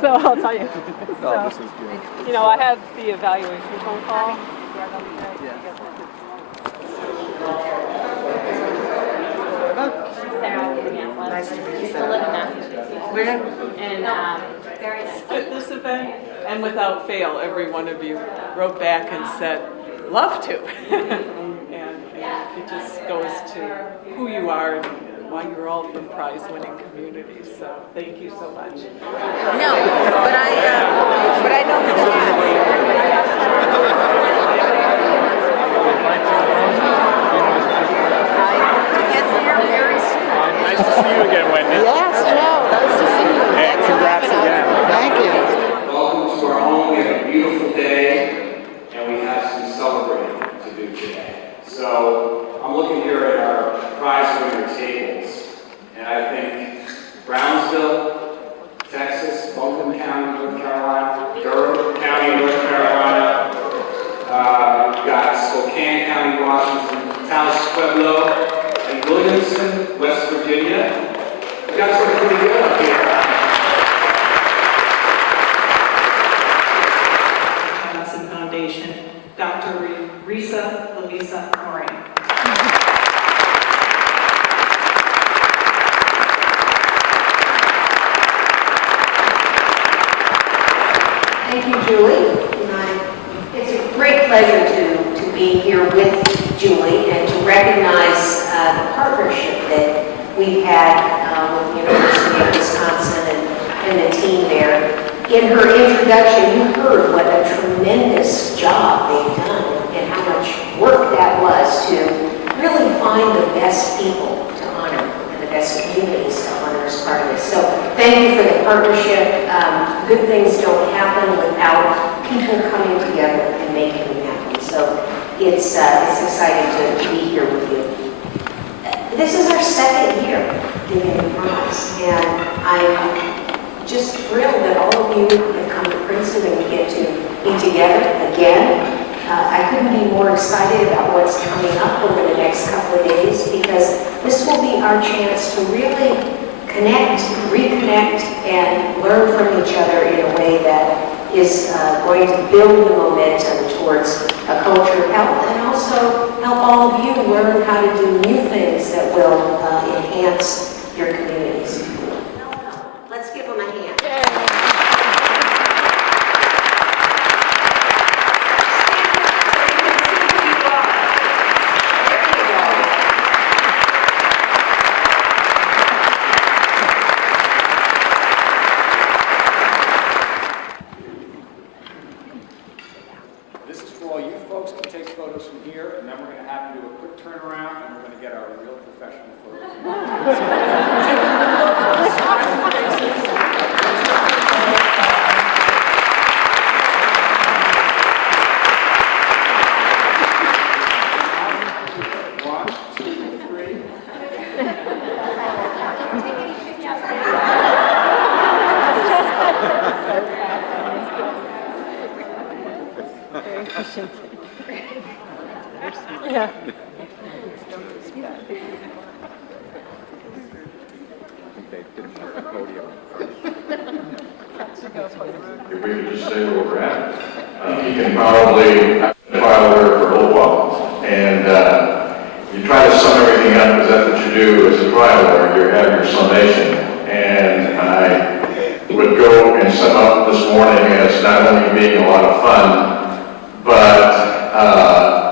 So I'll tell you. No, this is good. You know, I had the evaluation phone call. Nice to meet you. Where? And At this event, and without fail, every one of you wrote back and said, love to. and it just goes to who you are and why you're all from prize-winning communities. So thank you so much. No, but I know get there very soon. Nice to see you again, Wendy. Yes, no, nice to see you. And congrats again. Thank you. Welcome to our home. We have a beautiful day, and we have some celebrating to do today. So I'm looking here at our prize winner tables, and I think Brownsville, Texas, Buncombe County, North Carolina, Durham County, North Carolina, we've got Spokane County, Washington, Taos Pueblo, and Williamson, West Virginia. You guys are pretty good up here. Foundation, Dr. Risa Louisa Moran. Thank you, Julie. It's a great pleasure to be here with Julie and to recognize the partnership that we've had with the University of Wisconsin and the team there. In her introduction, you heard what a tremendous job they've done and how much work that was to really find the best people to honor and the best communities to honor as part of this. So thank you for the partnership. Good things don't happen without people coming together and making them happen. So it's exciting to be here with you. This is our second year giving the prize, and I'm just thrilled that all of you have come to Princeton and we get to be together again. I couldn't be more excited about what's coming up over the next couple of days because this will be our chance to really connect, reconnect, and learn from each other in a way that is going to build the momentum towards a culture of health and also help all of you learn how to do new things that will enhance your communities. Let's give them a hand. This is for all you folks to take photos from here, and then we're going to have to do a quick turnaround, and we're going to get our real professional photos. One, two, three. Very efficient. Yeah. If we could just stay where we're at, you can probably file order for a little while. And you try to sum everything up, because that's what you do as a trial lawyer. You have your summation. And I would go and sum up this morning as not only being a lot of fun, but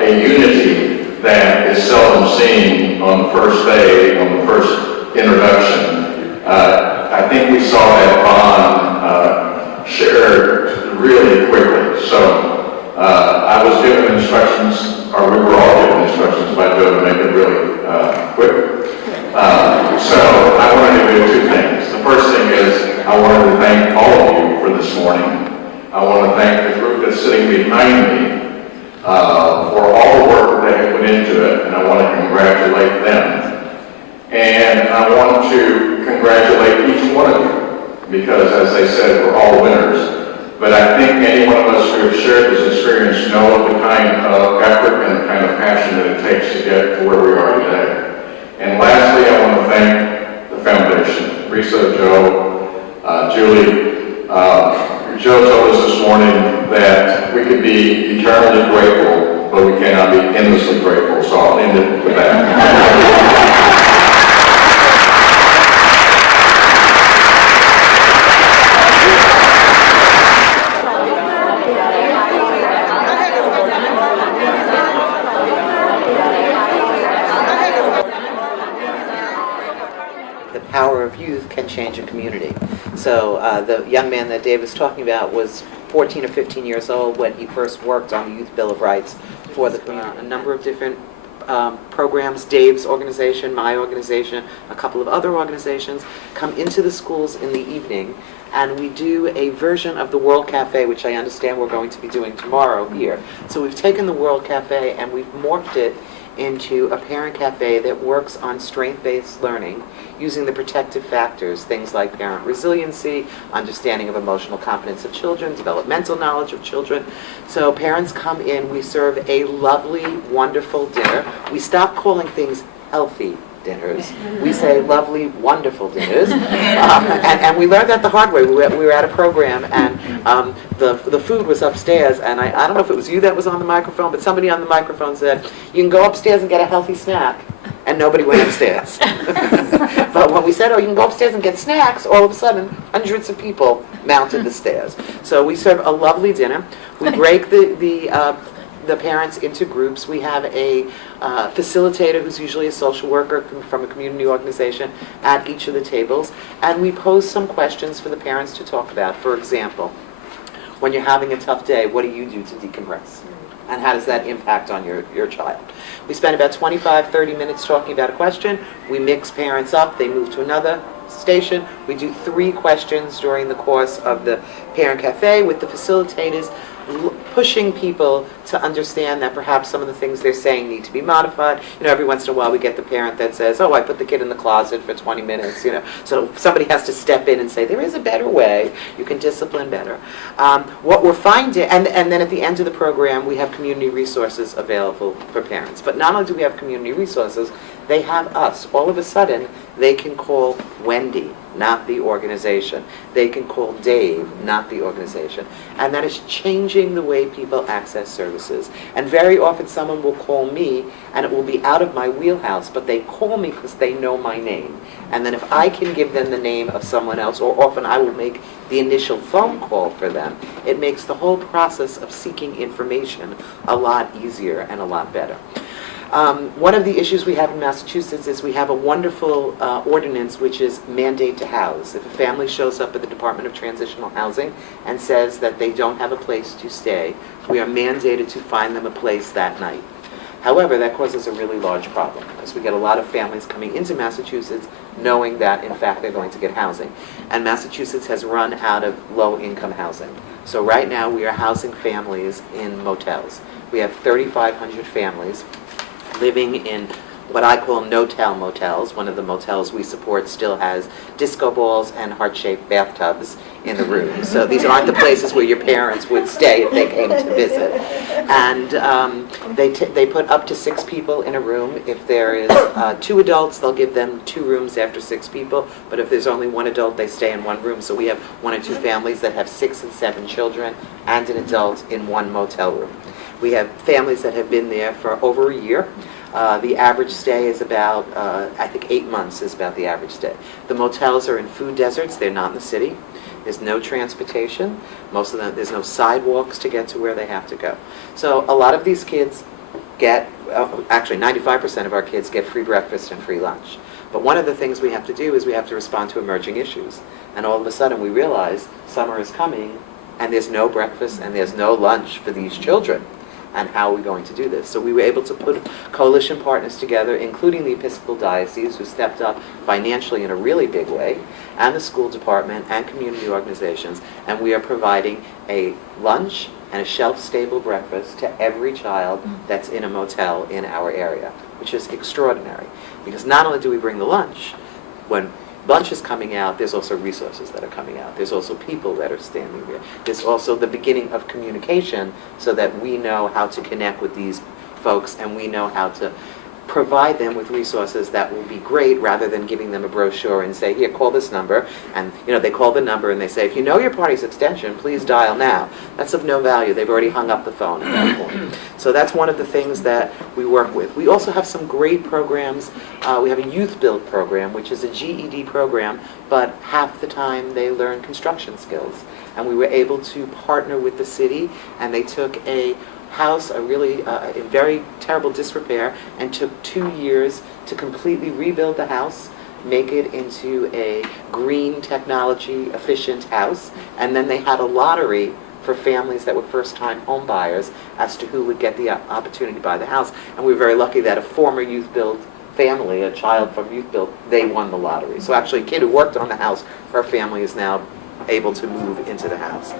a unity that is seldom seen on the first day, on the first introduction. I think we saw that bond shared really quickly. So I was given instructions, or we were all given instructions by Joe to make it really quick. So I wanted to do two things. The first thing is I wanted to thank all of you for this morning. I want to thank the group that's sitting behind me for all the work that they have put into it, and I want to congratulate them. And I want to congratulate each one of you, because as they said, we're all winners. But I think any one of us who have shared this experience know the kind of effort and the kind of passion that it takes to get to where we are today. And lastly, I want to thank the foundation, Risa, Joe, Julie, morning that we could be eternally grateful, but we cannot be endlessly grateful. So I'll end it with that. The power of youth can change a community. So the young man that Dave was talking about was 14 or 15 years old when he first worked on the Youth Bill of Rights for the community. A number of different programs, Dave's organization, my organization, a couple of other organizations, come into the schools in the evening, and we do a version of the World Cafe, which I understand we're going to be doing tomorrow here. So we've taken the World Cafe and we've morphed it into a parent cafe that works on strength-based learning using the protective factors, things like parent resiliency, understanding of emotional competence of children, developmental knowledge of children. So parents come in, we serve a lovely, wonderful dinner. We stop calling things healthy dinners. We say lovely, wonderful dinners. And we learned that the hard way. We were at a program, and the food was upstairs, and I don't know if it was you that was on the microphone, but somebody on the microphone said, you can go upstairs and get a healthy snack. And nobody went upstairs. But when we said, oh, you can go upstairs and get snacks, all of a sudden, hundreds of people mounted the stairs. So we serve a lovely dinner. We break the parents into groups. We have a facilitator who's usually a social worker from a community organization at each of the tables, and we pose some questions for the parents to talk about. For example, when you're having a tough day, what do you do to decompress? And how does that impact on your child? We spend about 25, 30 minutes talking about a question. We mix parents up. They move to another station. We do 3 questions during the course of the Parent Cafe with the facilitators pushing people to understand that perhaps some of the things they're saying need to be modified. You know, every once in a while we get the parent that says, oh, I put the kid in the closet for 20 minutes, you know. So somebody has to step in and say, there is a better way. You can discipline better. What we're finding, and then at the end of the program, we have community resources available for parents. But not only do we have community resources, they have us. All of a sudden, they can call Wendy, not the organization. They can call Dave, not the organization. And that is changing the way people access services. And very often someone will call me, and it will be out of my wheelhouse, but they call me because they know my name. And then if I can give them the name of someone else, or often I will make the initial phone call for them, it makes the whole process of seeking information a lot easier and a lot better. One of the issues we have in Massachusetts is we have a wonderful ordinance which is mandate to house. If a family shows up at the Department of Transitional Housing and says that they don't have a place to stay, we are mandated to find them a place that night. However, that causes a really large problem because we get a lot of families coming into Massachusetts knowing that, in fact, they're going to get housing. And Massachusetts has run out of low-income housing. So right now we are housing families in motels. We have 3,500 families living in what I call no-tell motels. One of the motels we support still has disco balls and heart-shaped bathtubs in the room. So these aren't the places where your parents would stay if they came to visit. And they put up to 6 people in a room. If there is 2 adults, they'll give them 2 rooms after 6 people. But if there's only 1 adult, they stay in 1 room. So we have 1 or 2 families that have 6 and 7 children and an adult in 1 motel room. We have families that have been there for over a year. The average stay is about, I think 8 months is about the average stay. The motels are in food deserts. They're not in the city. There's no transportation. Most of them, there's no sidewalks to get to where they have to go. So a lot of these kids get, actually 95% of our kids get free breakfast and free lunch. But one of the things we have to do is we have to respond to emerging issues. And all of a sudden we realize summer is coming and there's no breakfast and there's no lunch for these children. And how are we going to do this? So we were able to put coalition partners together, including the Episcopal Diocese, who stepped up financially in a really big way, and the school department and community organizations, and we are providing a lunch and a shelf-stable breakfast to every child that's in a motel in our area, which is extraordinary. Because not only do we bring the lunch, when lunch is coming out, there's also resources that are coming out. There's also people that are standing there. There's also the beginning of communication so that we know how to connect with these folks and we know how to provide them with resources that will be great rather than giving them a brochure and say, here, call this number. And they call the number and they say, if you know your party's extension, please dial now. That's of no value. They've already hung up the phone at that point. So that's one of the things that we work with. We also have some great programs. We have a youth build program, which is a GED program, but half the time they learn construction skills. And we were able to partner with the city, and they took a house, in very terrible disrepair, and took 2 years to completely rebuild the house, make it into a green technology efficient house, and then they had a lottery for families that were first-time home buyers as to who would get the opportunity to buy the house. And we were very lucky that a former youth build family, a child from youth build, they won the lottery. So actually a kid who worked on the house, her family is now able to move into the house.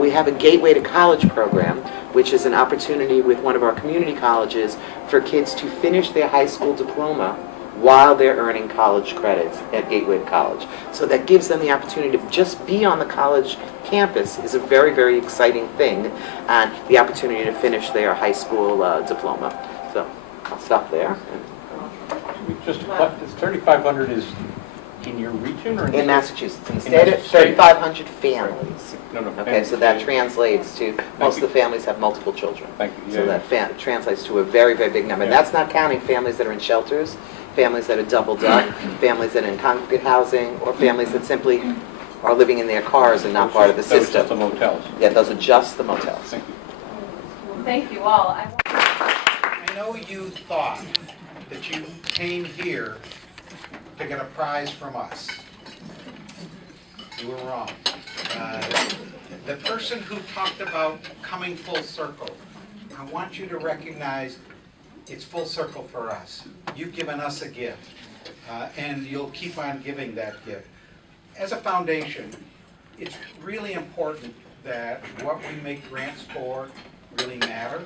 We have a Gateway to College program, which is an opportunity with one of our community colleges for kids to finish their high school diploma while they're earning college credits at Gateway to College. So that gives them the opportunity to just be on the college campus is a very, very exciting thing, and the opportunity to finish their high school diploma. So I'll stop there. Just, this 3,500 is in your region or In Massachusetts. In the state, 3,500 families. No, no. Okay, so that translates to, most of the families have multiple children. Thank you. So that translates to a very, very big number. And that's not counting families that are in shelters, families that are doubled up, families that are in congregate housing, or families that simply are living in their cars and not part of the system. Those are just the motels. Yeah, those are just the motels. Thank you. Thank you all. I know you thought that you came here to get a prize from us. You were wrong. The person who talked about coming full circle, I want you to recognize it's full circle for us. You've given us a gift, and you'll keep on giving that gift. As a foundation, it's really important that what we make grants for really matter.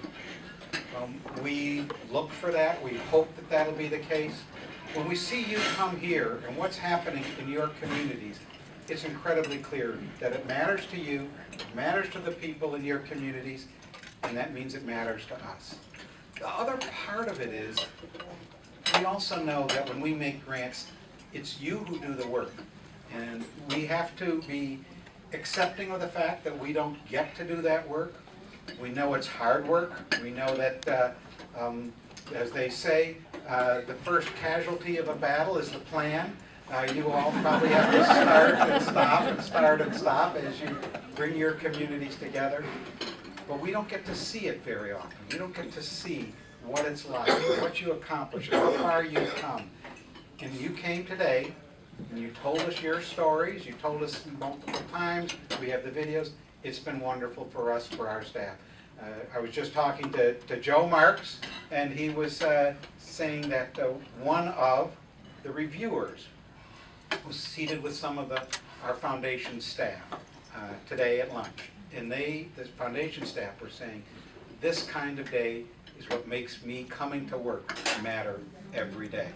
We look for that. We hope that that'll be the case. When we see you come here and what's happening in your communities, it's incredibly clear that it matters to you, it matters to the people in your communities, and that means it matters to us. The other part of it is, we also know that when we make grants, it's you who do the work. And we have to be accepting of the fact that we don't get to do that work. We know it's hard work. We know that, as they say, the first casualty of a battle is the plan. You all probably have to start and stop and start and stop as you bring your communities together. But we don't get to see it very often. You don't get to see what it's like, what you accomplish, how far you've come. And you came today, and you told us your stories. You told us multiple times. We have the videos. It's been wonderful for us, for our staff. I was just talking to Joe Marks, and he was saying that one of the reviewers was seated with some of our foundation staff today at lunch. And the foundation staff were saying, this kind of day is what makes me coming to work matter every day.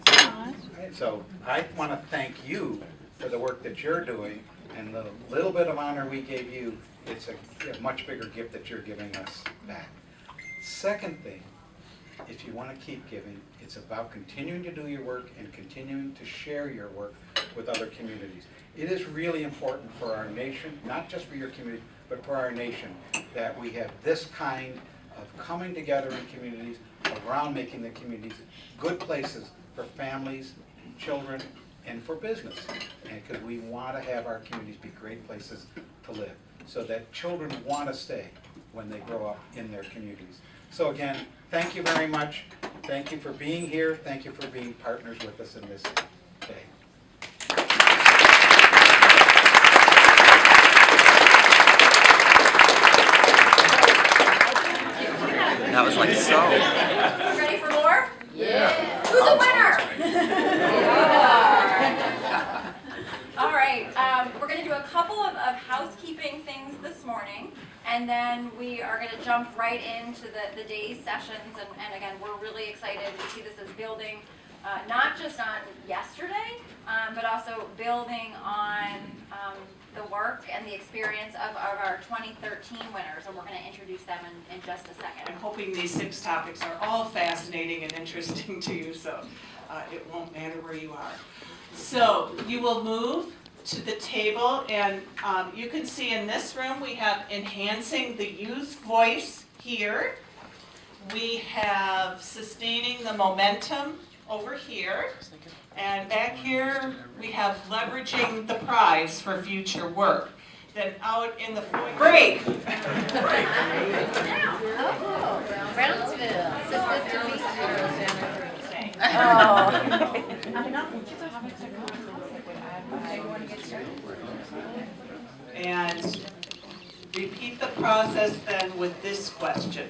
So I want to thank you for the work that you're doing, and the little bit of honor we gave you, it's a much bigger gift that you're giving us back. Second thing, if you want to keep giving, it's about continuing to do your work and continuing to share your work with other communities. It is really important for our nation, not just for your community, but for our nation, that we have this kind of coming together in communities around making the communities good places for families, children, and for business. And because we want to have our communities be great places to live, so that children want to stay when they grow up in their communities. So again, thank you very much. Thank you for being here. Thank you for being partners with us in this day. That was like so. Ready for more? Yeah. Who's the winner? All right. We're going to do a couple of housekeeping things this morning, and then we are going to jump right into the day's sessions. And again, we're really excited to see this as building not just on yesterday, but also building on the work and the experience of our 2013 winners, and we're going to introduce them in just a second. I'm hoping these 6 topics are all fascinating and interesting to you, so it won't matter where you are. So you will move to the table, and you can see in this room we have Enhancing the Youth Voice here. We have Sustaining the Momentum over here. And back here, we have Leveraging the Prize for Future Work. Then out in the break. Brownsville. And repeat the process then with this question.